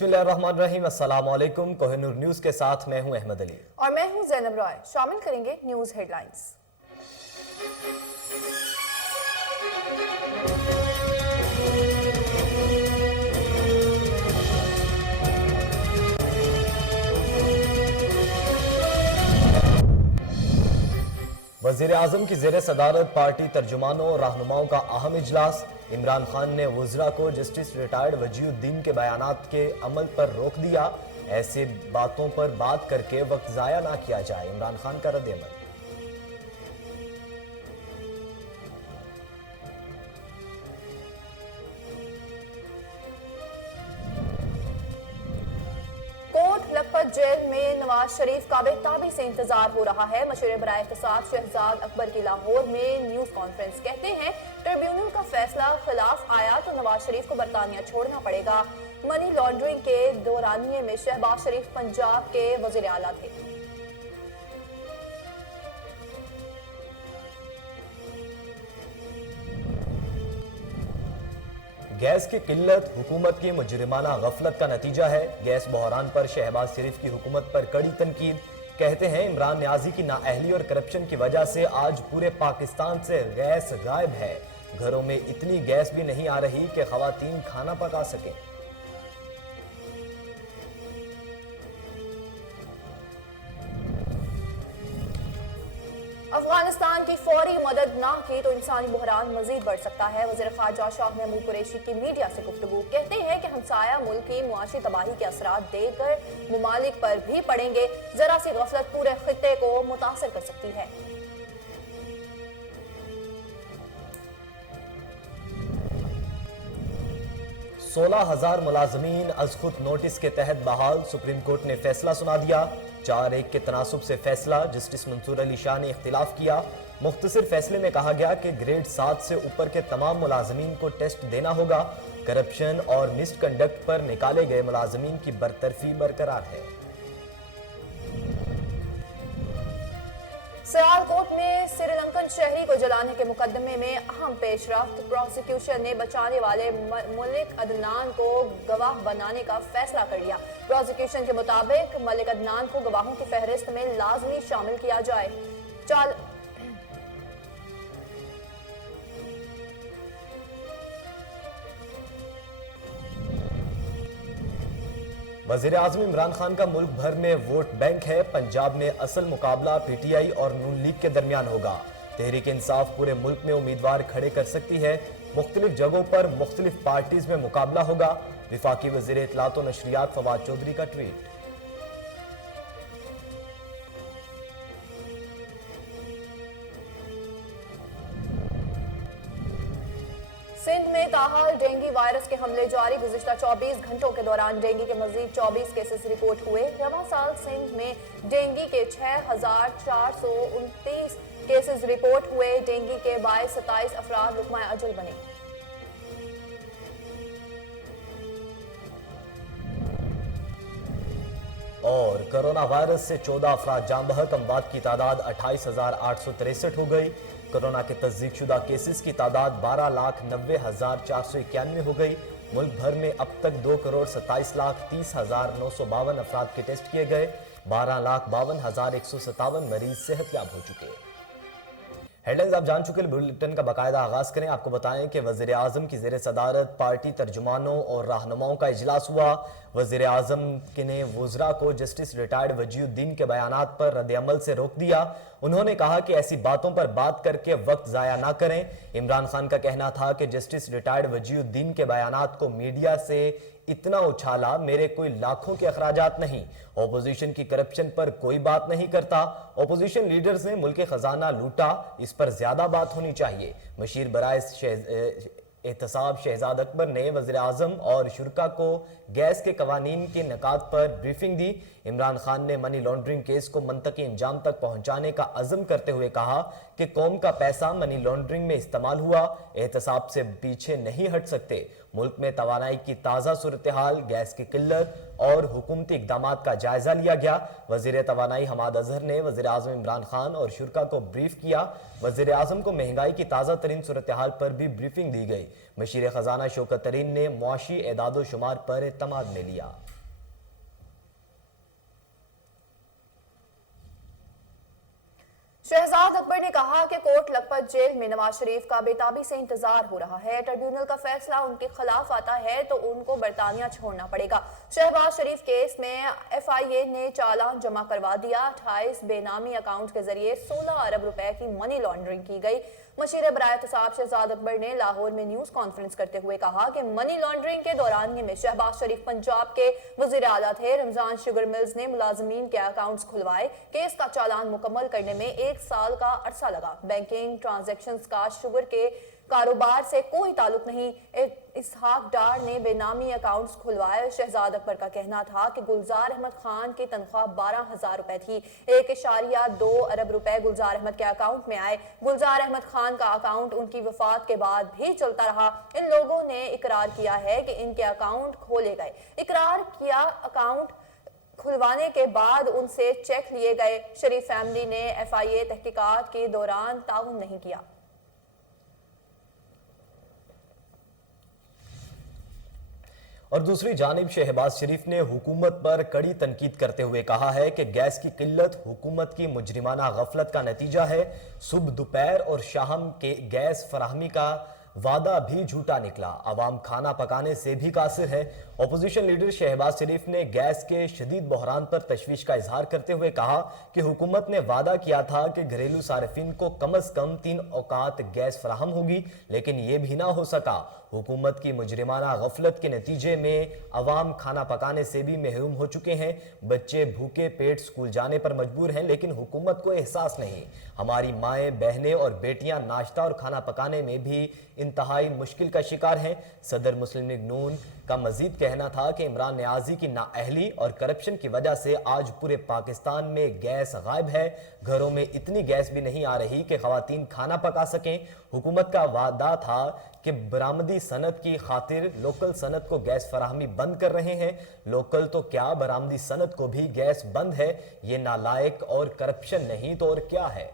बिस्मिल्लाहिर्रहमानिर्रहीम, अस्सलाम वालेकुम। कोहिनूर न्यूज के साथ मैं हूं अहमद अली और मैं हूं ज़ैनब रॉय। शामिल करेंगे न्यूज हेडलाइंस। वज़ीर आज़म की ज़ेर सदारत पार्टी तर्जुमानों और रहनुमाओं का अहम इजलास। इमरान खान ने वज़रा को जस्टिस रिटायर्ड वजीउद्दीन के बयानात के अमल पर रोक दिया। ऐसे बातों पर बात करके वक्त ज़ाया ना किया जाए, इमरान खान का रद्द-ए-अमल। लखपत जेल में नवाज शरीफ का बेताबी से इंतजार हो रहा है। मशीर बराए इख्तिसाब शहजाद अकबर की लाहौर में न्यूज कॉन्फ्रेंस। कहते हैं ट्रिब्यूनल का फैसला खिलाफ आया तो नवाज शरीफ को बरतानिया छोड़ना पड़ेगा। मनी लॉन्ड्रिंग के दौरानिये में शहबाज शरीफ पंजाब के वजीर आला थे। गैस की किल्लत हुकूमत की मुजरिमाना गफलत का नतीजा है। गैस बहरान पर शहबाज शरीफ की हुकूमत पर कड़ी तनकीद। कहते हैं इमरान न्याजी की नाअहली और करप्शन की वजह से आज पूरे पाकिस्तान से गैस गायब है। घरों में इतनी गैस भी नहीं आ रही कि खवातीन खाना पका सकें। अफगानिस्तान की फौरी मदद ना की तो इंसानी बहरान मजीद बढ़ सकता है। वज़ीर ख़ारजा शाह महमूद कुरैशी की मीडिया से गुफ्तगू। कहते हैं कि हमसाया मुल्क की मुआशी तबाही के असरात देकर मुमालिक पर भी पड़ेंगे। जरा सी गफलत पूरे खित्ते को मुतासर कर सकती है। 16,000 मुलाजमीन अज खुद नोटिस के तहत बहाल। सुप्रीम कोर्ट ने फैसला सुना दिया। 4-1 के तनासुब से फैसला। जस्टिस मंसूर अली शाह ने इख्तिलाफ किया। मुख्तसर फैसले में कहा गया कि ग्रेड 7 से ऊपर के तमाम मुलाजमीन को टेस्ट देना होगा। करप्शन और मिसकंडक्ट पर निकाले गए मुलाजमीन की बरतरफी बरकरार है। सियालकोट में श्रीलंकन शहरी को जलाने के मुकदमे में अहम पेशरफ्त। प्रोसिक्यूशन ने बचाने वाले मलिक अदनान को गवाह बनाने का फैसला कर लिया। प्रोसिक्यूशन के मुताबिक मलिक अदनान को गवाहों की फहरिस्त में लाजमी शामिल किया जाए। वज़ीर आज़म इमरान खान का मुल्क भर में वोट बैंक है। पंजाब में असल मुकाबला पीटीआई और नून लीग के दरमियान होगा। तहरीक इंसाफ पूरे मुल्क में उम्मीदवार खड़े कर सकती है। मुख्तलिफ जगहों पर मुख्तलिफ पार्टीज में मुकाबला होगा। विफाकी वज़ीर इत्तलात और नशरियात फवाद चौधरी का ट्वीट। सिंध में ताहाल डेंगू वायरस के हमले जारी। गुज़िश्ता 24 घंटों के दौरान डेंगू के मजीद 24 केसेस रिपोर्ट हुए। रवां साल सिंध में डेंगू के 6,429 केसेस रिपोर्ट हुए। डेंगू के बायस 27 अफराद लुकमा अजल बने। और कोरोना वायरस से 14 अफराद जान बहक। अमवात की तादाद 28,863 हो गई। कोरोना के तस्दीक शुदा केसेस की तादाद 12,90,491 हो गई। मुल्क भर में अब तक 2,27,30,952 अफराद के टेस्ट किए गए। 12,52,157 मरीज सेहतयाब हो चुके हैं। हेडलाइंस आप जान चुके। बुलेटिन का बाकायदा आगाज करें। आपको बताएं कि वज़ीर आज़म की ज़ेर सदारत पार्टी तर्जुमानों और रहनुमाओं का इजलास हुआ। वज़ीर आज़म ने वज़रा को जस्टिस रिटायर्ड वजीउद्दीन के बयानात पर रद्द-ए-अमल से रोक दिया। उन्होंने कहा कि ऐसी बातों पर बात करके वक्त ज़ाया ना करें। इमरान खान का कहना था कि जस्टिस रिटायर्ड वजीउद्दीन के बयानात को मीडिया से इतना उछाला, मेरे कोई लाखों के अखराजात नहीं। ओपोजिशन की करप्शन पर कोई बात नहीं करता। ओपोजिशन लीडर्स ने मुल्क खजाना लूटा, इस पर ज्यादा बात होनी चाहिए। मशीर बराए एहतसाब शहजाद अकबर ने वज़ीर आज़म और शुरका को गैस के कवानीन के निकात पर ब्रीफिंग दी। इमरान खान ने मनी लॉन्ड्रिंग केस को मंतकी अंजाम तक पहुंचाने का अज़म करते हुए कहा कि कौम का पैसा मनी लॉन्ड्रिंग में इस्तेमाल हुआ। एहतसाब से पीछे नहीं हट सकते। मुल्क में तवानाई की ताज़ा सूरत हाल, गैस की किल्लत और हुकूमती इक़दामात का जायजा लिया गया। वज़ीर तवानाई हमाद अजहर ने वज़ीर आज़म इमरान खान और शुरका को ब्रीफ किया। वज़ीर आज़म को महंगाई की ताज़ा तरीन सूरत हाल पर भी ब्रीफिंग दी गई। मशीर खजाना शौकत तरीन ने मुआशी एदादो शुमार पर एतमाद में लिया। शहजाद अकबर ने कहा कि कोट लखपत जेल में नवाज शरीफ का बेताबी से इंतजार हो रहा है। ट्रिब्यूनल का फैसला उनके खिलाफ आता है तो उनको बरतानिया छोड़ना पड़ेगा। शहबाज शरीफ केस में FIA ने चालान जमा करवा दिया। 28 बेनामी अकाउंट के जरिए 16 अरब रुपए की मनी लॉन्ड्रिंग की गई। मशीर बराए एहतसाब शहजाद अकबर ने लाहौर में न्यूज कॉन्फ्रेंस करते हुए कहा कि मनी लॉन्ड्रिंग के दौरानिये में शहबाज शरीफ पंजाब के वजीर आला थे। रमजान शुगर मिल्स ने मुलाजमीन के अकाउंट्स खुलवाए। केस का चालान मुकम्मल करने में 1 साल का अरसा लगा। बैंकिंग ट्रांजैक्शंस का शुगर के कारोबार से कोई ताल्लुक नहीं। इसहाक डार ने बेनामी अकाउंट्स खुलवाए। शहजाद अकबर का कहना था कि गुलजार अहमद खान की तनख्वाह 12,000 रुपए थी। 1.2 अरब रुपए गुलजार अहमद के अकाउंट में आए। गुलजार अहमद खान का अकाउंट उनकी वफात के बाद भी चलता रहा। इन लोगों ने इकरार किया है कि इनके अकाउंट खोले गए। इकरार किया अकाउंट खुलवाने के बाद उनसे चेक लिए गए। शरीफ फैमिली ने FIA तहकीकात के दौरान ताउन नहीं किया। और दूसरी जानिब शहबाज शरीफ ने हुकूमत पर कड़ी तनकीद करते हुए कहा है कि गैस की किल्लत हुकूमत की मुजरिमाना गफलत का नतीजा है। सुबह दोपहर और शाम के गैस फराहमी का वादा भी झूठा निकला। अवाम खाना पकाने से भी कासिर है। अपोजिशन लीडर शहबाज शरीफ ने गैस के शदीद बहरान पर तशवीश का इजहार करते हुए कहा कि हुकूमत ने वादा किया था कि घरेलू सार्फिन को कम अज कम 3 औकात गैस फराहम होगी, लेकिन ये भी ना हो सका। हुकूमत की मुजरिमाना गफलत के नतीजे में अवाम खाना पकाने से भी महरूम हो चुके हैं। बच्चे भूखे पेट स्कूल जाने पर मजबूर हैं, लेकिन हुकूमत को एहसास नहीं। हमारी माएँ बहनें और बेटियां नाश्ता और खाना पकाने में भी इंतहाई मुश्किल का शिकार हैं। सदर मुस्लिम लीग नून का मजीद कहना था कि इमरान नियाजी की नाअहली और करप्शन की वजह से आज पूरे पाकिस्तान में गैस गायब है। घरों में इतनी गैस भी नहीं आ रही कि खवातीन खाना पका सकें। हुकूमत का वादा था कि बरामदी सनत की खातिर लोकल सनत को गैस फराहमी बंद कर रहे हैं। लोकल तो क्या, बरामदी सनत को भी गैस बंद है। ये नालायक और करप्शन नहीं तो और क्या है।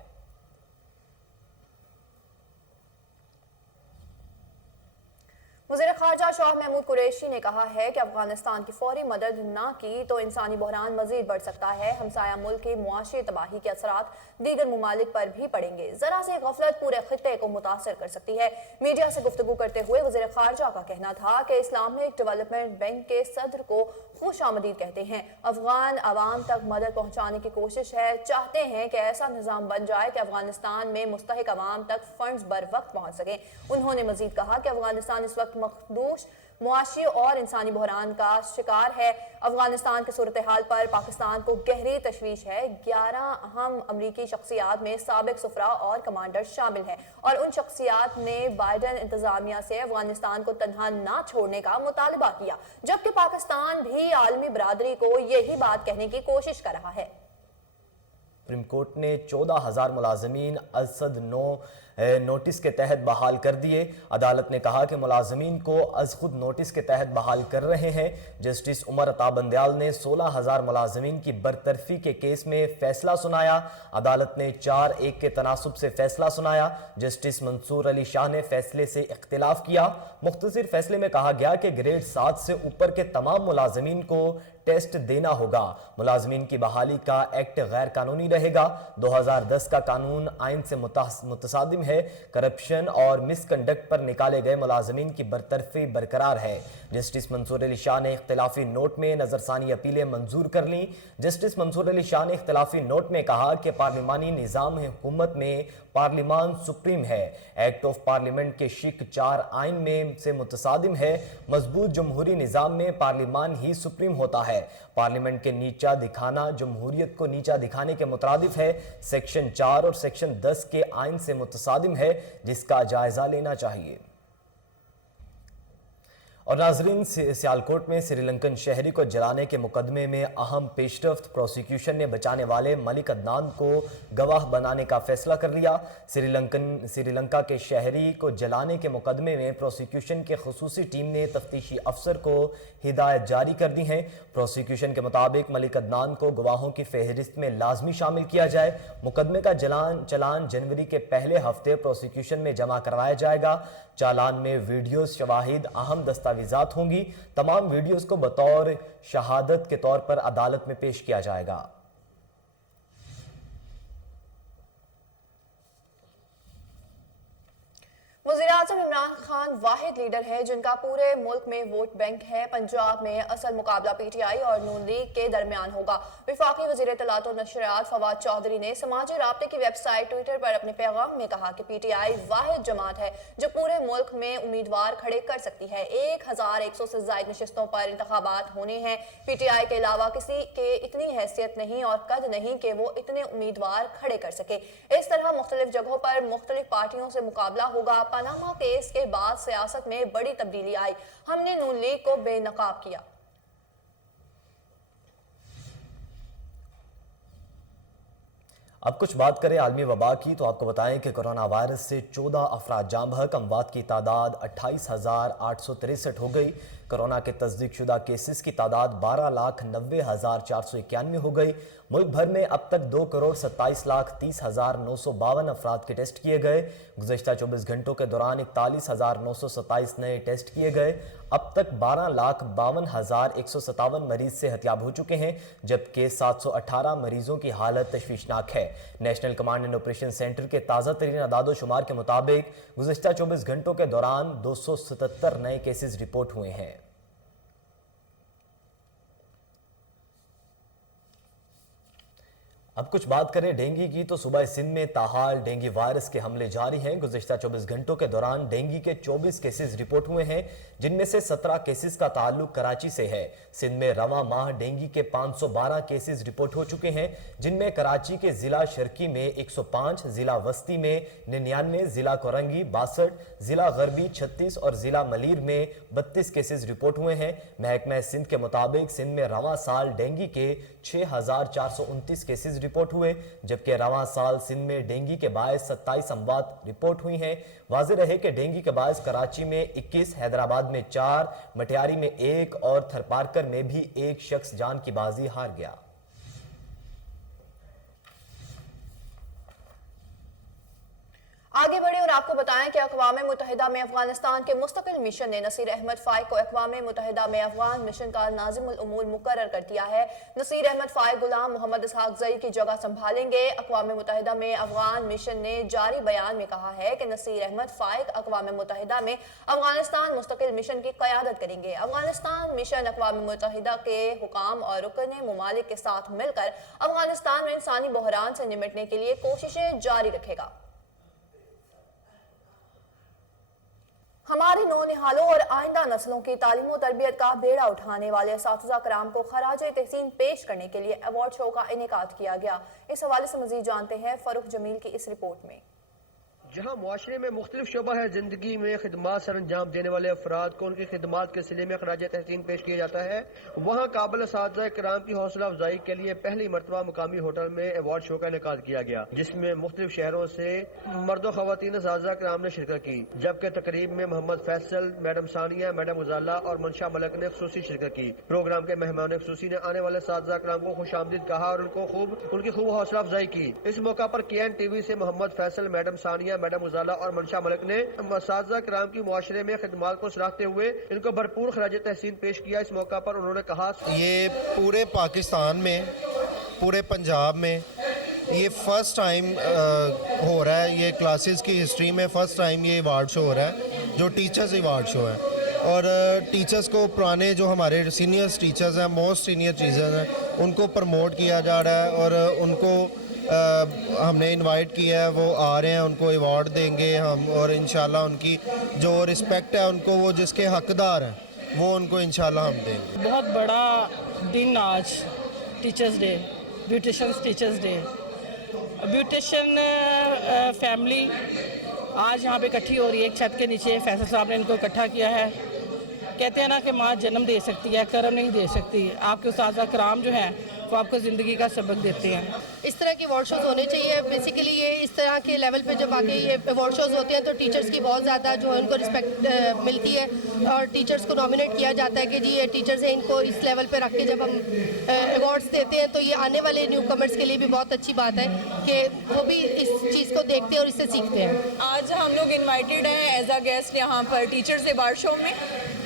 वज़ीर ख़ारजा शाह महमूद कुरैशी ने कहा है कि अफगानिस्तान की फौरी मदद न की तो इंसानी बहरान मजीद बढ़ सकता है। हमसाया मुल्क की मुआशी तबाही के असरात दीगर ममालिक पर भी पड़ेंगे। जरा से गफलत पूरे खित्ते को मुतासर कर सकती है। मीडिया से गुफ्तगू करते हुए वज़ीर ख़ारजा का कहना था कि इस्लामिक डेवलपमेंट बैंक के सदर को खुश आमदीद कहते हैं। अफगान आवाम तक मदद पहुँचाने की कोशिश है। चाहते हैं कि ऐसा निज़ाम बन जाए कि अफगानिस्तान में मुस्तहिक आवाम तक फंड्स बर वक्त पहुँच सकें। उन्होंने मजीद कहा कि अफगानिस्तान इस वक्त मखदूश मुआशी और इंसानी बहरान का शिकार है। अफगानिस्तान की सूरत हाल पर पाकिस्तान को गहरी तशवीश है। 11 अहम अमरीकी शख्सियात में साबिक सुफरा और कमांडर शामिल हैं और उन शख्सियात ने बाइडन इंतजामिया से अफगानिस्तान को तन्हा ना छोड़ने का मुतालबा किया, जबकि पाकिस्तान भी आलमी बरादरी को यही बात कहने की कोशिश कर रहा है। सुप्रीम कोर्ट ने 14,000 मुलाजमीन असद नोटिस के तहत बहाल कर दिए। अदालत ने कहा कि मुलाजमीन को अज खुद नोटिस के तहत बहाल कर रहे हैं। जस्टिस उमर अता बंदयाल ने 16,000 मुलाजमीन की बरतरफी के केस में फैसला सुनाया। अदालत ने 4-1 के तनासुब से फैसला सुनाया। जस्टिस मंसूर अली शाह ने फैसले से इख्तिलाफ किया। मुख्तसर फैसले में कहा गया कि ग्रेड 7 से ऊपर के तमाम मुलाजमीन को टेस्ट देना होगा। मुलाजमीन की बहाली का एक्ट गैर कानूनी रहेगा। 2010 का कानून आइन से मुतसादिम है। करप्शन और मिसकंडक्ट पर निकाले गए मुलाजमीन की बरतरफी बरकरार है। जस्टिस मंसूर अली शाह ने इख्तिलाफी नोट में नजरसानी अपीलें मंजूर कर ली। जस्टिस मंसूर अली शाह ने इख्तिलाफी नोट में कहा कि पार्लिमानी निज़ाम हुकूमत में पार्लिमान सुप्रीम है। एक्ट ऑफ पार्लियामेंट के शिक 4 आइन में से मुतसादिम है। मजबूत जमहूरी निज़ाम में पार्लिमान ही सुप्रीम होता है। पार्लियामेंट के नीचा दिखाना जमहूरियत को नीचा दिखाने के मुतरादिफ है। सेक्शन 4 और सेक्शन 10 के आइन से मुतसादिम है, जिसका जायजा लेना चाहिए। और नाजरीन, सियालकोट में श्रीलंकन शहरी को जलाने के मुकदमे में अहम पेशरफ्त। प्रोसिक्यूशन ने बचाने वाले मलिक अदनान को गवाह बनाने का फैसला कर लिया। श्रीलंका के शहरी को जलाने के मुकदमे में प्रोसिक्यूशन के खुसूसी टीम ने तफ्तीशी अफसर को हिदायत जारी कर दी है। प्रोसिक्यूशन के मुताबिक मलिक अदनान को गवाहों की फहरिस्त में लाजमी शामिल किया जाए। मुकदमे का चलान जनवरी के पहले हफ्ते प्रोसिक्यूशन में जमा करवाया जाएगा। चालान में वीडियोस, शवाहिद, अहम दस्तावेजात होंगी। तमाम वीडियोस को बतौर शहादत के तौर पर अदालत में पेश किया जाएगा। वज़ीर-ए-आज़म इमरान खान वाहिद लीडर हैं जिनका पूरे मुल्क में वोट बैंक है। पंजाब में असल मुकाबला पीटीआई और नून लीग के दरमियान होगा। वफाकी वज़ीर इत्तलात और नशरियात फवाद चौधरी ने समाजी राब्ते की वेबसाइट ट्विटर पर अपने पैगाम में कहा कि पीटीआई वाहिद जमात है जो पूरे मुल्क में उम्मीदवार खड़े कर सकती है। 1100 से ज़ायद नशिस्तों पर इंतखाबात होने हैं। पीटीआई के अलावा किसी के इतनी हैसियत नहीं और कद नहीं कि वो इतने उम्मीदवार खड़े कर सके। इस तरह मुख्तलिफ जगहों पर मुख्तलिफ पार्टियों से मुकाबला होगा। पनामा केस के बाद सियासत में बड़ी तब्दीली आई। हमने नून लीग को बेनकाब किया। अब कुछ बात करें आलमी वबा की तो आपको बताएं कि कोरोना वायरस से 14 अफराद जाँ बहक, अमवात की तादाद 28,863 हो गई। कोरोना के तस्दीक शुदा केसेस की तादाद 12,90,491 हो गई। मुल्क भर में अब तक 2,27,30,952 अफराद के टेस्ट किए गए। गुज़श्ता 24 घंटों के दौरान 41,927 नए टेस्ट किए गए। अब तक 12,52,157 मरीज सेहतयाब हो चुके हैं, जबकि 718 मरीजों की हालत तशवीशनाक है। National command and operation centre के ताज़ा तरीन अदादो शुमार के मुताबिक गुज़श्ता 24 घंटों के दौरान 277 नए केसेस रिपोर्ट हुए हैं। अब कुछ बात करें डेंगू की तो सुबह सिंध में ताहाल डेंगू वायरस के हमले जारी हैं। गुज़श्ता 24 घंटों के दौरान डेंगू के 24 केसेस रिपोर्ट हुए हैं, जिनमें से 17 केसेस का ताल्लुक कराची से है। सिंध में रवां माह डेंगू के 512 केसेस रिपोर्ट हो चुके हैं, जिनमें कराची के जिला शर्की में 105, जिला वस्ती में 99, जिला कोरंगी 62, जिला गरबी 36 और जिला मलीर में 32 केसेस रिपोर्ट हुए हैं। महकमा सिंध के मुताबिक सिंध में रवां साल डेंगू के 6,429 केसेस रिपोर्ट हुए, जबकि रवां साल सिंध में डेंगू के बायस 27 अमवात रिपोर्ट हुई हैं। वाज़ेह रहे कि डेंगू के बायस कराची में 21, हैदराबाद में 4, मटियारी में 1 और थरपारकर में भी 1 शख्स जान की बाजी हार गया। आगे बढ़े और आपको बताएं कि अक़वाम मुत्तहिदा में अफगानिस्तान के मुस्तकिल मिशन ने नसीर अहमद फाइक को अक़वाम मुत्तहिदा में अफगान मिशन का नाज़िमुल उमूर मुकर्रर कर दिया है। नसीर अहमद फाइक गुलाम मोहम्मद इसहाक ज़ई की जगह संभालेंगे। अक़वाम मुत्तहिदा में अफगान मिशन ने जारी बयान में कहा है कि नसीर अहमद फाइक अक़वाम मुत्तहिदा में अफगानिस्तान मुस्तकिल मिशन की क़यादत करेंगे। अफगानिस्तान मिशन अक़वाम मुत्तहिदा के हुकाम और रुकन ममालिक के साथ मिलकर अफगानिस्तान में इंसानी बहरान से निपटने के लिए कोशिशें जारी रखेगा। हमारे नौनिहालों और आइंदा नस्लों की तालीम और तरबियत का बेड़ा उठाने वाले असातिज़ा कराम को खराज तहसीन पेश करने के लिए अवार्ड शो का इनेकाद किया गया। इस हवाले से मजीद जानते हैं फरूख जमील की इस रिपोर्ट में। जहाँ मुआशरे में मुख्तलिफ शोबा है जिंदगी में खिदमात सर अंजाम देने वाले अफराद को उनकी खिदमात के सिले में खराज तहसीन पेश किया जाता है, वहाँ काबिल असातिज़ा कराम की हौसला अफजाई के लिए पहली मरतबा मुकामी होटल में अवार्ड शो का इनेकाद किया गया, जिसमें मुख्तलिफ शहरों से मर्द खवातीन असातिज़ा कराम ने शिरकत की। जबकि तकरीब में मोहम्मद फैसल, मैडम सानिया, मैडम उजाला और मंशा मलक ने खुसूसी शिरकत की। प्रोग्राम के मेहमान खुसूसी ने आने वाले असातिज़ा कराम को खुशामदीद कहा और उनकी खूब हौसला अफजाई की। इस मौका पर KN TV से मोहम्मद फैसल, मैडम सानिया, मैडम उजाला और मंशा मलक ने असातिज़ा कराम की मुआशरे में खिदमात को सराहते हुए इनको भरपूर खराज तहसीन पेश किया। इस मौका पर उन्होंने कहा, ये पूरे पाकिस्तान में, पूरे पंजाब में ये फर्स्ट टाइम हो रहा है। ये क्लासेस की हिस्ट्री में फर्स्ट टाइम ये अवार्ड शो हो रहा है, जो टीचर्स अवार्ड शो है। और टीचर्स को, पुराने जो हमारे सीनियर्स टीचर्स हैं, मोस्ट सीनियर टीचर्स हैं, उनको प्रमोट किया जा रहा है और उनको हमने इनवाइट किया है। वो आ रहे हैं, उनको अवार्ड देंगे हम, और इंशाल्लाह उनकी जो रिस्पेक्ट है उनको, वो जिसके हकदार हैं वो उनको इंशाल्लाह हम देंगे। बहुत बड़ा दिन आज teachers day, beauticians teachers day. Beautician family आज यहाँ पे इकट्ठी हो रही है एक छत के नीचे। फैसल साहब ने इनको इकट्ठा किया है। कहते हैं ना कि माँ जन्म दे सकती है, कर्म नहीं दे सकती। आपके उस्ताद कराम जो हैं वो आपको ज़िंदगी का सबक देते हैं। इस तरह के अवार्ड शोज़ होने चाहिए। बेसिकली ये इस तरह के लेवल पे जब आके ये अवार्ड शोज़ होते हैं तो टीचर्स की बहुत ज़्यादा जो है उनको रिस्पेक्ट मिलती है और टीचर्स को नॉमिनेट किया जाता है कि जी ये टीचर्स हैं, इनको इस लेवल पे रख के जब हम अवार्ड्स देते हैं तो ये आने वाले न्यू कमर्स के लिए भी बहुत अच्छी बात है कि वो भी इस चीज़ को देखते हैं और इससे सीखते हैं। आज हम लोग इन्वाइटेड हैं एज अ गेस्ट यहाँ पर टीचर्स अवार्ड शो में।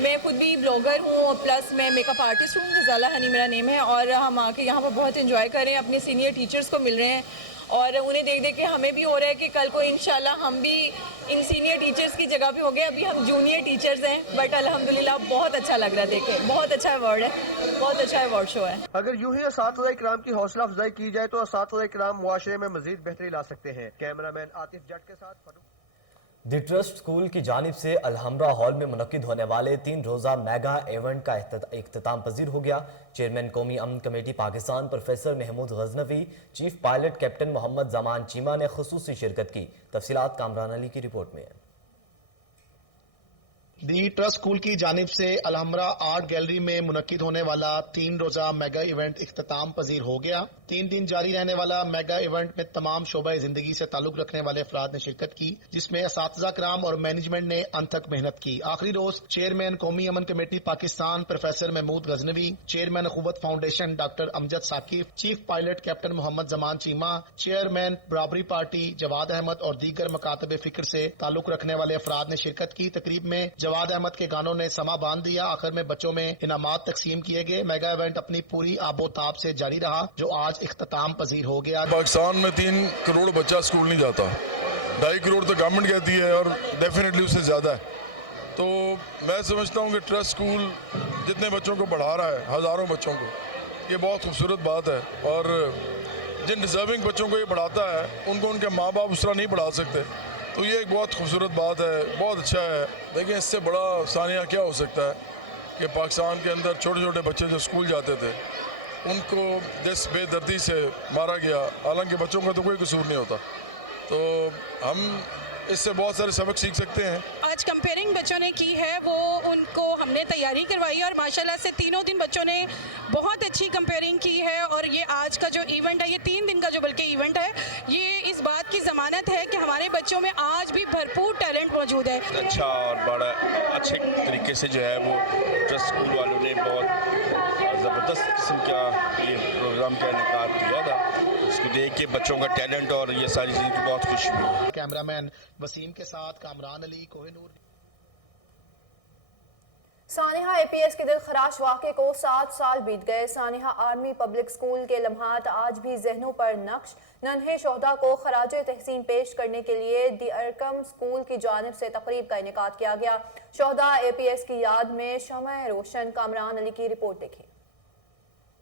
मैं खुद भी ब्लॉगर हूँ और प्लस मैं मेकअप आर्टिस्ट हूँ, गजाला हनी मेरा नेम है। और हम आके यहाँ पर बहुत एंजॉय कर रहे हैं, अपने सीनियर टीचर्स को मिल रहे हैं اور انہیں دیکھ دیکھ کے ہمیں بھی ہو رہا ہے کہ کل کو انشاءاللہ ہم بھی ان سینئر ٹیچرز کی جگہ پہ ہو گئے. ابھی ہم جونیئر ٹیچرز ہیں بٹ الحمدللہ بہت اچھا لگ رہا ہے دیکھ کے. بہت اچھا ایوارڈ ہے, بہت اچھا ایوارڈ شو ہے. اگر یوں ہی اساتذہ کرام کی حوصلہ افزائی کی جائے تو اساتذہ کرام معاشرے میں مزید بہتری لا سکتے ہیں. کیمرہ مین عاطف جٹ کے ساتھ دی ٹرسٹ اسکول کی جانب سے الحمرا ہال میں منعقد ہونے والے 3 روزہ میگا ایونٹ کا اختتام پذیر ہو گیا. چیئرمین قومی امن committee Pakistan professor Mahmood Ghaznavi, chief pilot captain Muhammad Zaman Cheema نے خصوصی شرکت کی. تفصیلات کامران علی کی رپورٹ میں. دی ٹرسٹ اسکول کی جانب سے الحمرا آرٹ گیلری میں منعقد ہونے والا 3 روزہ میگا ایونٹ اختتام پذیر ہو گیا. 3 دن جاری رہنے والا میگا ایونٹ میں تمام شعبہ زندگی سے تعلق رکھنے والے افراد نے شرکت کی, جس میں اساتذہ کرام اور مینجمنٹ نے انتھک محنت کی. آخری روز چیئرمین قومی امن committee Pakistan professor Mahmood Ghaznavi, chairman Akhuwat foundation doctor Amjad Saqib, chief pilot captain Muhammad Zaman Cheema, chairman Barabari party Jawad Ahmed اور دیگر مکاتب فکر سے تعلق رکھنے والے افراد نے شرکت کی. تقریب میں جواد احمد کے گانوں نے سما باندھ دیا. آخر میں بچوں میں انعامات تقسیم کیے گئے. میگا ایونٹ اپنی پوری آب و تاب سے جاری رہا جو آج اختتام پذیر ہو گیا. پاکستان میں 3 کروڑ بچہ اسکول نہیں جاتا, 2.5 کروڑ تو گورنمنٹ کہتی ہے اور ڈیفینیٹلی اس سے زیادہ ہے. تو میں سمجھتا ہوں کہ ٹرسٹ اسکول جتنے بچوں کو پڑھا رہا ہے, ہزاروں بچوں کو, یہ بہت خوبصورت بات ہے. اور جن ڈیزرونگ بچوں کو یہ پڑھاتا ہے ان کو ان کے ماں باپ اس طرح نہیں پڑھا سکتے, تو یہ ایک بہت خوبصورت بات ہے, بہت اچھا ہے. دیکھیں اس سے بڑا ثانیہ کیا ہو سکتا ہے کہ پاکستان کے اندر چھوٹے چھوٹے بچے جو اسکول جاتے تھے ان کو جس بے دردی سے مارا گیا, حالانکہ بچوں کا تو کوئی قصور نہیں ہوتا. تو ہم اس سے بہت سارے سبق سیکھ سکتے ہیں. آج کمپیئرنگ بچوں نے کی ہے, وہ ان کو ہم نے تیاری کروائی اور ماشاءاللہ سے تینوں دن بچوں نے بہت اچھی کمپیئرنگ کی ہے. اور یہ آج کا جو ایونٹ ہے, یہ 3 دن کا جو بلکہ ایونٹ ہے, یہ اس بات کی ضمانت ہے کہ ہمارے بچوں میں آج بھی بھرپور ٹیلنٹ موجود ہے. اچھا اور بڑا اچھے طریقے سے جو ہے وہ ٹرسٹ اسکول والوں نے بہت زبردست قسم کا یہ پروگرام کا انعقاد کیا تھا. اس کو دیکھ کے بچوں کا ٹیلنٹ اور یہ ساری چیزیں کی بہت خوشی ہوئی. کیمرہ مین وسیم کے ساتھ کامران علی, کوہ نور. سانحہ اے پی ایس کے دل خراش واقعے کو 7 سال بیت گئے. سانحہ آرمی پبلک سکول کے لمحات آج بھی ذہنوں پر نقش. ننھے شہداء کو خراج تحسین پیش کرنے کے لیے دی ارکم سکول کی جانب سے تقریب کا انعقاد کیا گیا. شہداء اے پی ایس کی یاد میں شمع روشن. کامران علی کی رپورٹ دیکھیں.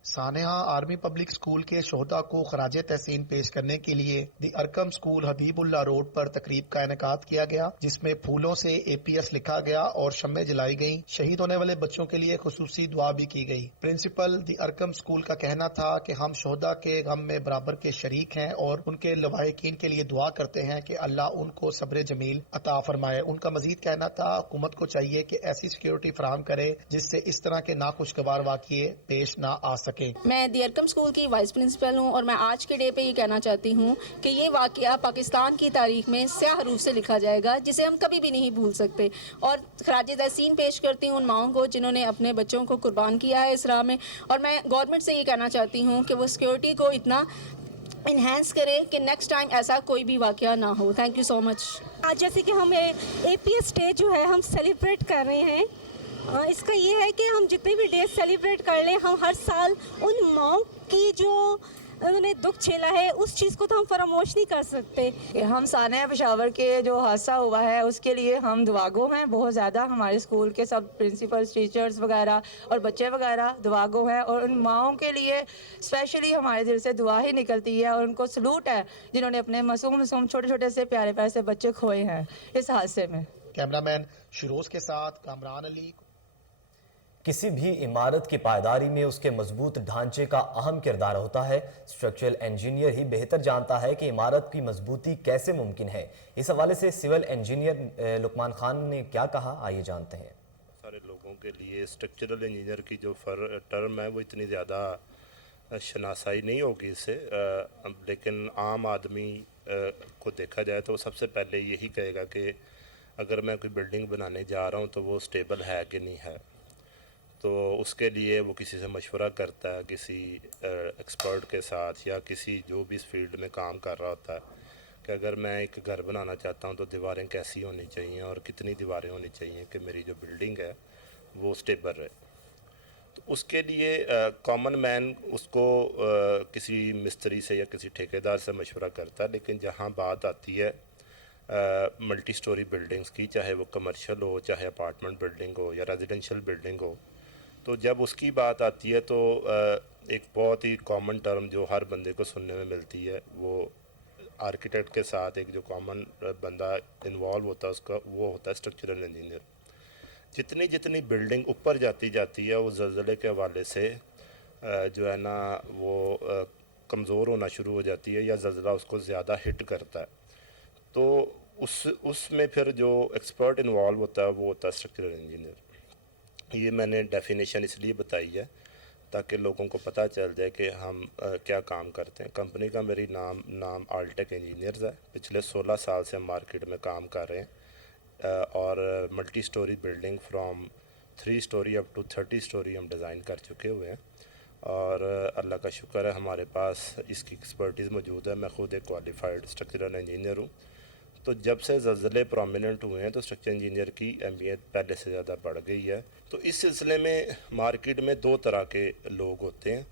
سانحہ آرمی پبلک سکول کے شہداء کو خراج تحسین پیش کرنے کے لیے دی ارکم سکول حبیب اللہ روڈ پر تقریب کا انعقاد کیا گیا, جس میں پھولوں سے اے پی ایس لکھا گیا اور شمعیں جلائی گئیں. شہید ہونے والے بچوں کے لیے خصوصی دعا بھی کی گئی. پرنسپل دی ارکم سکول کا کہنا تھا کہ ہم شہداء کے غم میں برابر کے شریک ہیں اور ان کے لواحقین کے لیے دعا کرتے ہیں کہ اللہ ان کو صبر جمیل عطا فرمائے. ان کا مزید کہنا تھا حکومت کو چاہیے کہ ایسی سیکیورٹی فراہم کرے جس سے اس طرح کے ناخوشگوار واقعے پیش نہ آ سکے. میں دی ارکم اسکول کی وائس پرنسپل ہوں اور میں آج کے ڈے پہ یہ کہنا چاہتی ہوں کہ یہ واقعہ پاکستان کی تاریخ میں سیاہ حروف سے لکھا جائے گا, جسے ہم کبھی بھی نہیں بھول سکتے. اور خراج تحسین پیش کرتی ہوں ان ماؤں کو جنہوں نے اپنے بچوں کو قربان کیا ہے اس راہ میں. اور میں گورنمنٹ سے یہ کہنا چاہتی ہوں کہ وہ سیکیورٹی کو اتنا انہینس کرے کہ نیکسٹ ٹائم ایسا کوئی بھی واقعہ نہ ہو. تھینک یو سو مچ. آج جیسے کہ ہم اے پی ایس ڈے جو ہے ہم سیلیبریٹ کر رہے ہیں, اس کا یہ ہے کہ ہم جتنے بھی ڈے سیلیبریٹ کر لیں, ہم ہر سال ان ماؤں کی جو انہوں نے دکھ جھیلا ہے اس چیز کو تو ہم فراموش نہیں کر سکتے. ہم سانحہ پشاور کے جو حادثہ ہوا ہے اس کے لیے ہم دعاگو ہیں بہت زیادہ. ہمارے اسکول کے سب پرنسپلز, ٹیچرز وغیرہ اور بچے وغیرہ دعاگو ہیں, اور ان ماؤں کے لیے اسپیشلی ہمارے دل سے دعا ہی نکلتی ہے. اور ان کو سلوٹ ہے جنہوں نے اپنے معصوم چھوٹے چھوٹے سے پیارے پیارے سے بچے کھوئے ہیں اس حادثے میں. کیمرہ مین شروز کے ساتھ کامران علی. کسی بھی عمارت کی پائیداری میں اس کے مضبوط ڈھانچے کا اہم کردار ہوتا ہے. اسٹرکچرل انجینئر ہی بہتر جانتا ہے کہ عمارت کی مضبوطی کیسے ممکن ہے. اس حوالے سے سول انجینئر لقمان خان نے کیا کہا, آئیے جانتے ہیں. سارے لوگوں کے لیے اسٹرکچرل انجینئر کی جو ٹرم ہے وہ اتنی زیادہ شناسائی نہیں ہوگی اس سے, لیکن عام آدمی کو دیکھا جائے تو سب سے پہلے یہی کہے گا کہ اگر میں کوئی بلڈنگ بنانے جا رہا ہوں تو وہ سٹیبل ہے کہ نہیں ہے. تو اس کے لیے وہ کسی سے مشورہ کرتا ہے, کسی ایکسپرٹ کے ساتھ یا کسی جو بھی اس فیلڈ میں کام کر رہا ہوتا ہے کہ اگر میں ایک گھر بنانا چاہتا ہوں تو دیواریں کیسی ہونی چاہیے اور کتنی دیواریں ہونی چاہیے کہ میری جو بلڈنگ ہے وہ سٹیبل رہے. تو اس کے لیے کامن مین اس کو کسی مستری سے یا کسی ٹھیکیدار سے مشورہ کرتا ہے، لیکن جہاں بات آتی ہے ملٹی سٹوری بلڈنگز کی، چاہے وہ کمرشل ہو، چاہے اپارٹمنٹ بلڈنگ ہو یا ریزیڈنشل بلڈنگ ہو، تو جب اس کی بات آتی ہے تو ایک بہت ہی کامن ٹرم جو ہر بندے کو سننے میں ملتی ہے، وہ آرکیٹیکٹ کے ساتھ ایک جو کامن بندہ انوالو ہوتا ہے اس کا، وہ ہوتا ہے اسٹرکچرل انجینئر۔ جتنی بلڈنگ اوپر جاتی ہے وہ زلزلے کے حوالے سے جو ہے نا وہ کمزور ہونا شروع ہو جاتی ہے، یا زلزلہ اس کو زیادہ ہٹ کرتا ہے، تو اس میں پھر جو ایکسپرٹ انوالو ہوتا ہے وہ ہوتا ہے اسٹرکچرل انجینئر۔ یہ میں نے ڈیفینیشن اس لیے بتائی ہے تاکہ لوگوں کو پتہ چل جائے کہ ہم کیا کام کرتے ہیں۔ کمپنی کا میری نام آلٹیک انجینئرز ہے۔ پچھلے 16 سال سے ہم مارکیٹ میں کام کر رہے ہیں اور multi storey building from 3 storey up to 30 storey ہم ڈیزائن کر چکے ہوئے ہیں، اور اللہ کا شکر ہے ہمارے پاس اس کی ایکسپرٹیز موجود ہے۔ میں خود ایک کوالیفائڈ اسٹرکچرل انجینئر ہوں۔ تو جب سے زلزلے پرومیننٹ ہوئے ہیں تو اسٹرکچر انجینئر کی اہمیت پہلے سے زیادہ بڑھ گئی ہے۔ تو اس سلسلے میں مارکیٹ میں 2 طرح کے لوگ ہوتے ہیں۔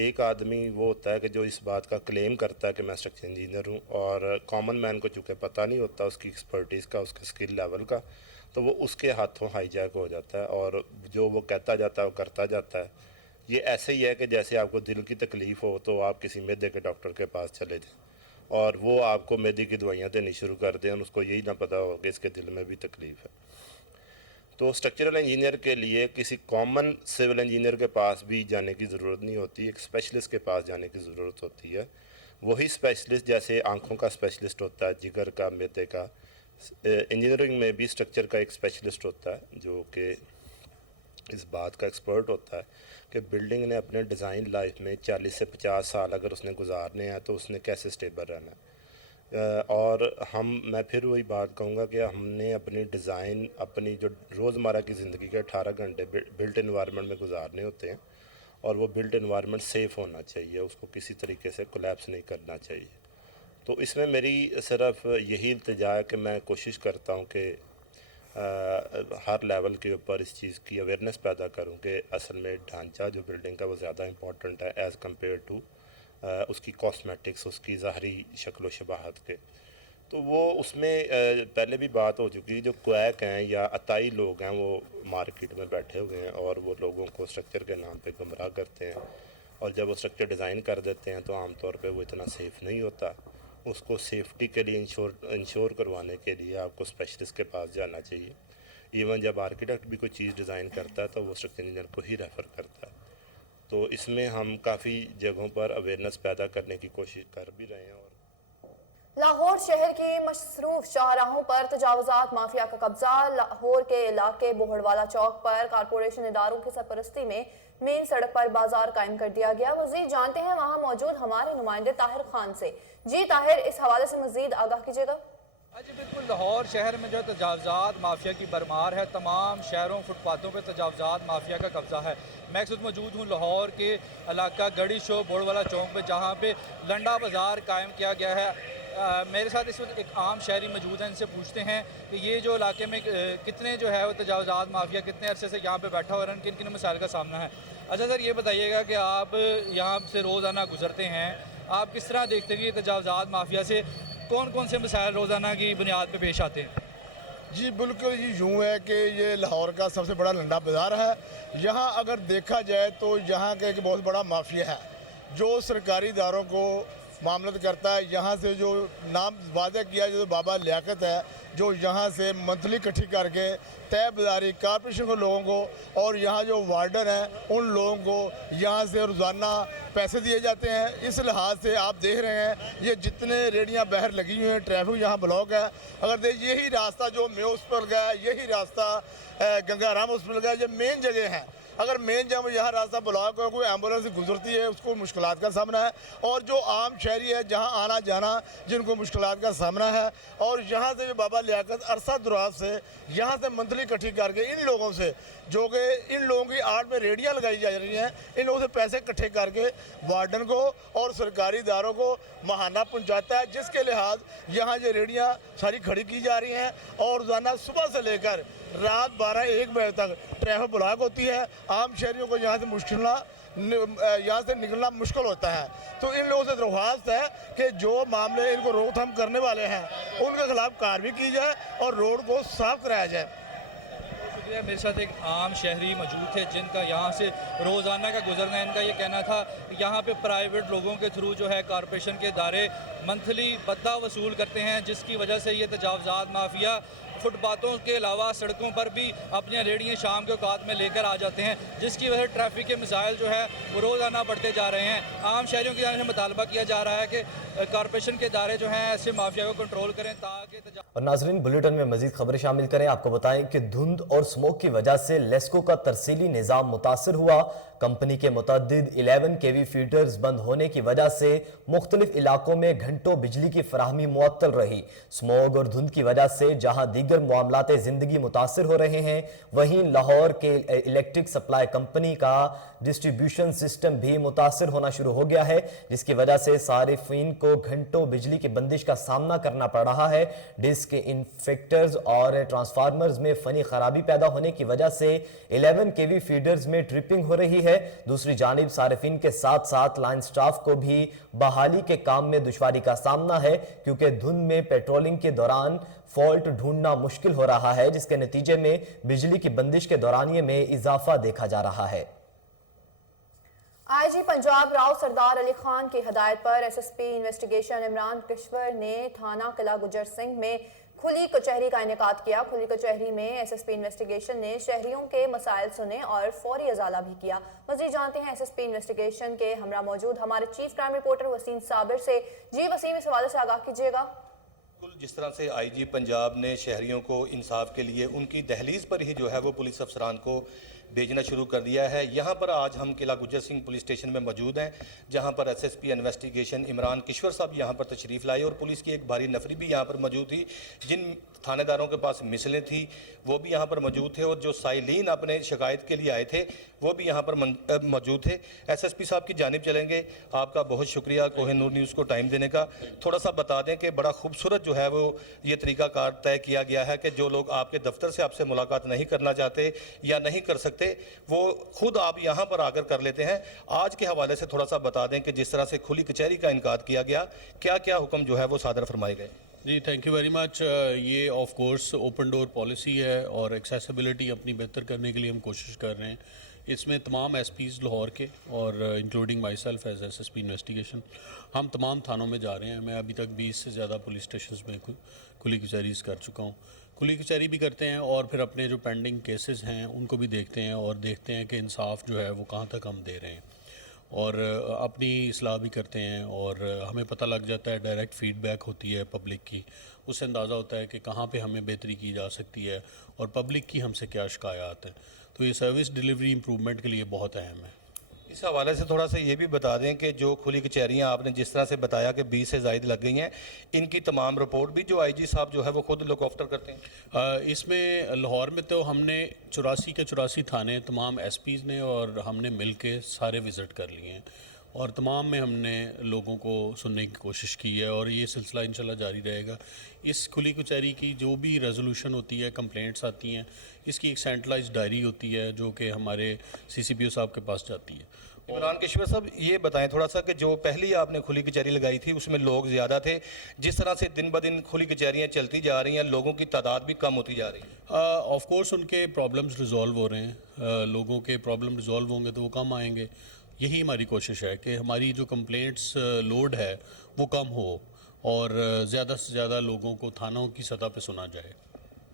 ایک آدمی وہ ہوتا ہے کہ جو اس بات کا کلیم کرتا ہے کہ میں اسٹرکچر انجینئر ہوں، اور کامن مین کو چونکہ پتہ نہیں ہوتا اس کی ایکسپرٹیز کا، اس کے اسکل لیول کا، تو وہ اس کے ہاتھوں ہائی جیک ہو جاتا ہے، اور جو وہ کہتا جاتا ہے وہ کرتا جاتا ہے۔ یہ ایسے ہی ہے کہ جیسے آپ کو دل کی تکلیف ہو تو آپ کسی معدے کے ڈاکٹر کے پاس چلے جائیں، اور وہ آپ کو معدے کی دوائیاں دینی شروع کر دیں، اور اس کو یہی نہ پتہ ہو کہ اس کے دل میں بھی تکلیف ہے۔ تو اسٹرکچرل انجینئر کے لیے کسی کامن سول انجینئر کے پاس بھی جانے کی ضرورت نہیں ہوتی، ایک اسپیشلسٹ کے پاس جانے کی ضرورت ہوتی ہے۔ وہی اسپیشلسٹ جیسے آنکھوں کا اسپیشلسٹ ہوتا ہے، جگر کا، معدے کا، انجینئرنگ میں بھی اسٹرکچر کا ایک اسپیشلسٹ ہوتا ہے جو کہ اس بات کا ایکسپرٹ ہوتا ہے کہ بلڈنگ نے اپنے ڈیزائن لائف میں 40 سے 50 سال اگر اس نے گزارنے ہیں تو اس نے کیسے اسٹیبل رہنا ہے۔ اور میں پھر وہی بات کہوں گا کہ ہم نے اپنی ڈیزائن اپنی جو روزمرہ کی زندگی کے 18 گھنٹے بلٹ انوائرمنٹ میں گزارنے ہوتے ہیں، اور وہ بلٹ انوائرمنٹ سیف ہونا چاہیے، اس کو کسی طریقے سے کولیپس نہیں کرنا چاہیے۔ تو اس میں میری صرف یہی التجا ہے کہ میں کوشش کرتا ہوں کہ ہر لیول کے اوپر اس چیز کی اویئرنیس پیدا کروں کہ اصل میں ڈھانچہ جو بلڈنگ کا وہ زیادہ امپورٹنٹ ہے ایز کمپیئر ٹو اس کی کاسمیٹکس، اس کی ظاہری شکل و شباہت کے۔ تو وہ اس میں پہلے بھی بات ہو چکی، جو کویک ہیں یا عطائی لوگ ہیں وہ مارکیٹ میں بیٹھے ہوئے ہیں اور وہ لوگوں کو اسٹرکچر کے نام پہ گمراہ کرتے ہیں، اور جب وہ اسٹرکچر ڈیزائن کر دیتے ہیں تو عام طور پہ وہ اتنا سیف نہیں ہوتا۔ اس کو سیفٹی کے لیے انشور کروانے کے لیے آپ کو اسپیشلسٹ کے پاس جانا چاہیے۔ ایون جب آرکیٹیکٹ بھی کوئی چیز ڈیزائن کرتا ہے تو وہ اسٹرکچر انجینئر کو ہی ریفر کرتا ہے۔ تو اس میں ہم کافی جگہوں پر اویئرنیس پیدا کرنے کی کوشش کر بھی رہے ہیں۔ اور لاہور شہر کی مصروف شاہراہوں پر تجاوزات مافیا کا قبضہ۔ لاہور کے علاقے بوہڑوالا چوک پر کارپوریشن اداروں کی سرپرستی میں مین سڑک پر بازار قائم کر دیا گیا۔ مزید جانتے ہیں وہاں موجود ہمارے نمائندے طاہر خان سے۔ جی طاہر، اس حوالے سے مزید آگاہ کیجیے گا۔ جی بالکل، لاہور شہر میں جو تجاوزات مافیا کی برمار ہے، تمام شہروں فٹ پاتھوں پہ تجاوزات مافیا کا قبضہ ہے۔ میں اس وقت موجود ہوں لاہور کے علاقہ گڑی شو بوہڑوالا چوک پہ، جہاں پہ لنڈا بازار قائم کیا گیا ہے۔ میرے ساتھ اس وقت ایک عام شہری موجود ہیں، ان سے پوچھتے ہیں کہ یہ جو علاقے میں کتنے جو ہے وہ تجاوزات مافیا کتنے عرصے سے یہاں پہ بیٹھا ہو رہا ہے، کن کن مسائل کا سامنا ہے۔ اچھا سر، یہ بتائیے گا کہ آپ یہاں سے روزانہ گزرتے ہیں، آپ کس طرح دیکھتے ہیں کہ تجاوزات مافیا سے کون کون سے مسائل روزانہ کی بنیاد پہ پیش آتے ہیں؟ جی بالکل، یہ یوں ہے کہ یہ لاہور کا سب سے بڑا لنڈا بازار ہے۔ یہاں اگر دیکھا جائے تو یہاں کا ایک بہت بڑا مافیا ہے جو سرکاری اداروں کو معاملت کرتا ہے۔ یہاں سے جو نام واضح کیا جو بابا لیاقت ہے، جو یہاں سے منتھلی اکٹھی کر کے طے بازاری کارپوریشن کے لوگوں کو اور یہاں جو وارڈن ہیں ان لوگوں کو یہاں سے روزانہ پیسے دیے جاتے ہیں۔ اس لحاظ سے آپ دیکھ رہے ہیں یہ جتنے ریڑیاں باہر لگی ہوئی ہیں، ٹریفک یہاں بلاک ہے۔ اگر یہی راستہ جو میو ہاسپٹل کا ہے، یہی راستہ گنگا رام ہاسپٹل کا ہے، یہ مین جگہ ہے۔ اگر مین جب یہاں راستہ بلاک ہو، کوئی ایمبولینس گزرتی ہے، اس کو مشکلات کا سامنا ہے، اور جو عام شہری ہے جہاں آنا جانا جن کو مشکلات کا سامنا ہے، اور یہاں سے جو بابا لیاقت عرصہ دراز سے یہاں سے منتھلی اکٹھی کر کے ان لوگوں سے، جو کہ ان لوگوں کی آڑ میں ریڑیاں لگائی جا رہی ہیں، ان لوگوں سے پیسے اکٹھے کر کے وارڈن کو اور سرکاری اداروں کو ماہانہ پہنچاتا ہے، جس کے لحاظ یہاں یہ ریڑیاں ساری کھڑی کی جا رہی ہیں، اور روزانہ صبح سے لے کر रात 12-1 बजे तक ट्रैफिक ब्लॉक होती है। आम शहरियों को यहाँ से निकलना मुश्किल होता है। तो इन लोगों से दरख्वास्त है कि जो मामले इनको रोकथाम करने वाले हैं उनके खिलाफ कार्रवाई की जाए और रोड को साफ कराया जाए। शुक्रिया। मेरे साथ एक आम शहरी मौजूद थे जिनका यहाँ से रोज़ाना का गुजरना है। इनका ये कहना था कि यहाँ पे प्राइवेट लोगों के थ्रू जो है कॉरपोरेशन के इदारे मंथली भत्ता वसूल करते हैं, जिसकी वजह से ये तजावज़ात माफिया फुटपाथों के अलावा सड़कों पर भी अपनी रेहड़ियाँ शाम के औकात में लेकर आ जाते हैं, जिसकी वजह से ट्रैफिक के मिसाइल जो है वो रोज़ाना बढ़ते जा रहे हैं। आम शहरियों की जानिब से मुतालबा किया जा रहा है कि कॉरपोरेशन के इदारे जो हैं ऐसे माफिया को कंट्रोल करें ताकि और नाजरीन, बुलेटिन में मजीद खबरें शामिल करें। आपको बताएं कि धुंध और स्मोक की वजह से लेस्को का तरसीली निज़ाम मुतासर हुआ। कंपनी के मुतअद्दिद 11 kV फीडर्स बंद होने की वजह से मुख्तलिफ इलाकों में घंटों बिजली की फराहमी मुअत्तल रही। स्मोग और धुंध की वजह से जहां दीगर मामलात ज़िंदगी मुतासर हो रहे हैं, वहीं लाहौर के इलेक्ट्रिक सप्लाई कंपनी का डिस्ट्रीब्यूशन सिस्टम भी मुतासर होना शुरू हो गया है, जिसकी वजह से सारिफीन को घंटों बिजली की बंदिश का सामना करना पड़ रहा है। डिस्क इन्फेक्टर्स और ट्रांसफार्मर्स में फनी खराबी पैदा होने की वजह से 11 kV फीडर्स में ट्रिपिंग हो रही है। दूसरी जानिब सारिफीन के साथ साथ लाइन स्टाफ को भी बहाली के काम में दुश्वारी का सामना है, क्योंकि धुंध में पेट्रोलिंग के दौरान फॉल्ट ढूंढना मुश्किल हो रहा है, जिसके नतीजे में बिजली की बंदिश के दौरानिये में इजाफा देखा जा रहा है। आईजी पंजाब राव सरदार अली खान की हदायत पर एसएसपी इन्वेस्टिगेशन इमरान किश्वर ने थाना किला गुजर सिंह में खुली कचहरी का इनेकाद किया। खुली कचहरी में एसएसपी इन्वेस्टिगेशन ने शहरियों के मसाइल सुने और फौरी अजाला भी किया। मज़ीद जानते हैं एसएसपी इन्वेस्टिगेशन के हमरा मौजूद हमारे chief crime reporter Waseem Sabir से। जी वसीम, इस हवाले से आगाह कीजिएगा। जिस तरह से आईजी पंजाब ने शहरियों को इंसाफ के लिए उनकी दहलीज पर ही जो है वो पुलिस अफसरान को भेजना शुरू कर दिया है। यहाँ पर आज हम किला गुजर सिंह पुलिस स्टेशन में मौजूद हैं, जहाँ पर एसएसपी इन्वेस्टिगेशन इमरान किश्वर साहब यहाँ पर तशरीफ़ लाए और पुलिस की एक भारी नफरी भी यहाँ पर मौजूद थी। जिन थानेदारों के पास मिसलें थी वो भी यहाँ पर मौजूद थे और जो साइलिन अपने शिकायत के लिए आए थे वो भी यहाँ पर मौजूद थे। एसएसपी साहब की जानिब चलेंगे। आपका बहुत शुक्रिया कोहिनूर न्यूज़ को टाइम देने का। थोड़ा सा बता दें कि बड़ा खूबसूरत जो है वो ये तरीक़ाकार तय किया गया है कि जो लोग आपके दफ्तर से आपसे मुलाकात नहीं करना चाहते या नहीं कर सकते वो खुद आप यहाँ पर आकर कर लेते हैं। आज के हवाले से थोड़ा सा बता दें कि जिस तरह से खुली कचहरी का इनकाद किया गया, क्या क्या हुक्म जो है वो सादर फरमाए गए। जी थैंक यू वेरी मच। ये of course open door policy है और एक्सेसिबिलिटी अपनी बेहतर करने के लिए हम कोशिश कर रहे हैं। इसमें तमाम एसपीज़ लाहौर के और including myself as SSP investigation हम तमाम थानों में जा रहे हैं। मैं अभी तक 20 से ज़्यादा पुलिस स्टेशंस में खुली कचहरीज़ कर चुका हूँ। खुली कचहरी भी करते हैं और फिर अपने जो पेंडिंग केसेस हैं उनको भी देखते हैं और देखते हैं कि इंसाफ जो है वो कहाँ तक हम दे रहे हैं और अपनी इस्लाह भी करते हैं। और हमें पता लग जाता है, डायरेक्ट फीडबैक होती है पब्लिक की, उससे अंदाज़ा होता है कि कहाँ पे हमें बेहतरी की जा सकती है और पब्लिक की हमसे क्या शिकायत है। तो ये सर्विस डिलीवरी इम्प्रूवमेंट के लिए बहुत अहम है। इस हवाले से थोड़ा सा ये भी बता दें कि जो खुली कचहरियाँ आपने जिस तरह से बताया कि 20 से ज़ायद लग गई हैं, इनकी तमाम रिपोर्ट भी जो आईजी साहब जो है वो खुद लुक आफ्टर करते हैं। इसमें लाहौर में तो हमने 84 के 84 थाने तमाम एसपीज़ ने और हमने मिल के सारे विज़िट कर लिए हैं और तमाम में हमने लोगों को सुनने की कोशिश की है और ये सिलसिला इंशाल्लाह जारी रहेगा। इस खुली कचहरी की जो भी रेजोल्यूशन होती है, कंप्लेंट्स आती हैं, इसकी एक सेंट्रलाइज्ड डायरी होती है जो कि हमारे सीसीपीओ साहब के पास जाती है। इमरान किश्वर साहब ये बताएं थोड़ा सा कि जो पहली आपने खुली कचहरी लगाई थी उसमें लोग ज़्यादा थे, जिस तरह से दिन ब दिन खुली कचहरियाँ चलती जा रही हैं लोगों की तादाद भी कम होती जा रही है। ऑफ कोर्स उनके प्रॉब्लम्स रिजॉल्व हो रहे हैं, लोगों के प्रॉब्लम रिजॉल्व होंगे तो वो कम आएंगे। यही हमारी कोशिश है कि हमारी जो कंप्लेंट्स लोड है वो कम हो और ज़्यादा से ज़्यादा लोगों को थानों की सतह पे सुना जाए।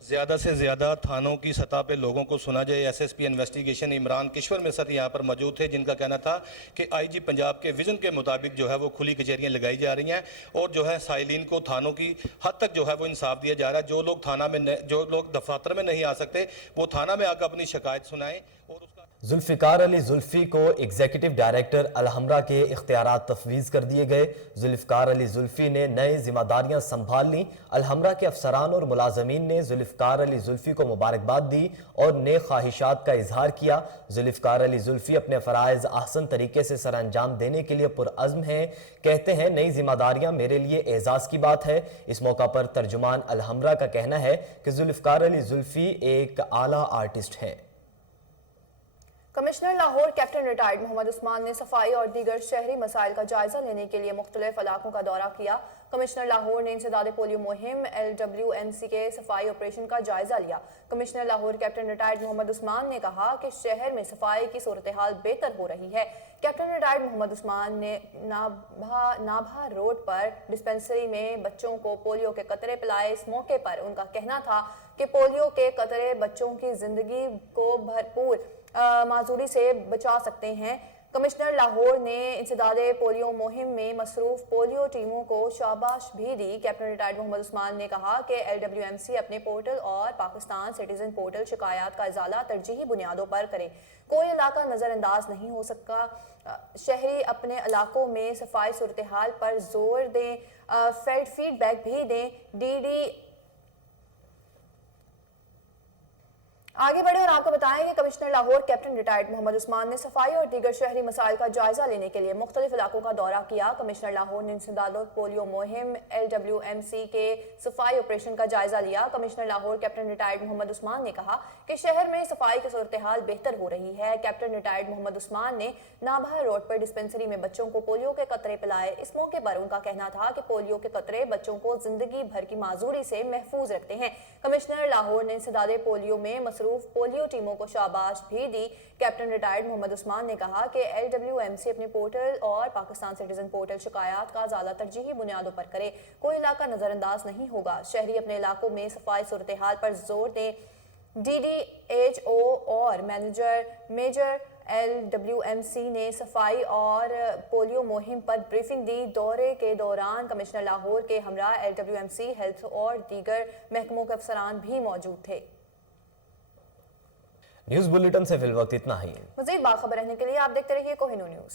ज़्यादा से ज़्यादा थानों की सतह पे लोगों को सुना जाए। एसएसपी इन्वेस्टिगेशन इमरान किश्वर मेरे साथ यहाँ पर मौजूद थे, जिनका कहना था कि आईजी पंजाब के विज़न के मुताबिक जो है वो खुली कचहरियाँ लगाई जा रही हैं और जो है साइलिन को थानों की हद तक जो है वो इंसाफ दिया जा रहा है। जो लोग थाना में जो लोग दफातर में नहीं आ सकते वो थाना में आकर अपनी शिकायत सुनाएं और जुल्फ़िकार अली जुल्फ़ी को एग्जीक्यूटिव डायरेक्टर अलहमरा के इख्तियारात तफवीज़ कर दिए गए। जुल्फ़िकार अली जुल्फ़ी ने नई जिम्मेदारियां संभाल लीं। अलहमरा के अफसरान और मुलाजमीन ने जुल्फ़िकार अली जुल्फ़ी को मुबारकबाद दी और नेक ख्वाहिशात का इजहार किया। जुल्फ़िकार अली जुल्फ़ी अपने फ़राइज़ ahsan तरीके से सर अंजाम देने के लिए पुरअज़्म हैं। कहते हैं, नई जिम्मेदारियां मेरे लिए एजाज़ की बात है। इस मौका पर तर्जुमान अलहमरा का कहना है कि जुल्फ़िकार अली जुल्फ़ी एक आला आर्टिस्ट हैं। Commissioner Lahore captain retired Mohammad Usman ने सफाई और दीगर शहरी मसाइल का जायजा लेने के लिए मुख्तलिफ इलाकों का दौरा किया। कमिश्नर लाहौर ने इंसदाद पोलियो मुहिम LWMC के सफाई ऑपरेशन का जायजा लिया। Commissioner Lahore captain retired Mohammad Usman ने कहा कि शहर में सफाई की सूरत हाल बेहतर हो रही है। कैप्टन रिटायर्ड मोहम्मद उस्मान ने नाभा रोड पर डिस्पेंसरी में बच्चों को पोलियो के कतरे पिलाए। इस मौके पर उनका कहना था कि पोलियो के कतरे बच्चों की जिंदगी को भरपूर माजूरी से बचा सकते हैं। कमिश्नर लाहौर ने इंसदादे पोलियो मुहिम में मसरूफ पोलियो टीमों को शाबाश भी दी। कैप्टन रिटायर्ड मोहम्मद उस्मान ने कहा कि LWMC अपने पोर्टल और पाकिस्तान सिटीजन पोर्टल शिकायत का इजाला तरजीही बुनियादों पर करे। कोई इलाका नज़रअंदाज नहीं हो सकता। शहरी अपने इलाकों में सफाई सूरत हाल पर जोर दें, फीडबैक भी दें। DD आगे बढ़े और आपको बताएं कि commissioner Lahore captain retired Mohammad Usman ने सफाई और दीगर शहरी मसाइल का जायजा लेने के लिए मुख्तलिफ इलाकों का दौरा किया। कमिश्नर लाहौर ने इंसदाद पोलियो मुहिम LWMC के सफाई ऑपरेशन का जायजा लिया। Commissioner Lahore captain retired Mohammad Usman ने कहा कि शहर में सफाई की सूरत हाल बेहतर हो रही है। कैप्टन रिटायर्ड मोहम्मद उस्मान ने नाभा रोड पर डिस्पेंसरी में बच्चों को पोलियो के कतरे पिलाए। इस मौके पर उनका कहना था कि पोलियो के कतरे बच्चों को जिंदगी भर की माजूरी से महफूज रखते हैं। कमिश्नर लाहौर ने इंसदाद पोलियो में पोलियो टीमों को शाबाश भी दी। कैप्टन रिटायर्ड मोहम्मद उस्मान ने कहा कि LWMC अपने पोर्टल और पाकिस्तान सिटीजन पोर्टल शिकायत का इजाला तरजीही बुनियादों पर करे। कोई इलाका नजरअंदाज नहीं होगा। शहरी अपने इलाकों में सफाई सूरत हाल पर जोर दें। DDHO और मेजर LWMC ने सफाई और पोलियो मुहिम पर ब्रीफिंग दी। दौरे के दौरान कमिश्नर लाहौर के हमरा LWMC हेल्थ और दीगर महकमों के अफसरान भी मौजूद थे। न्यूज़ बुलेटिन से फिल वक्त इतना ही। मज़ीद बाखबर रहने के लिए आप देखते रहिए कोहिनूर न्यूज़।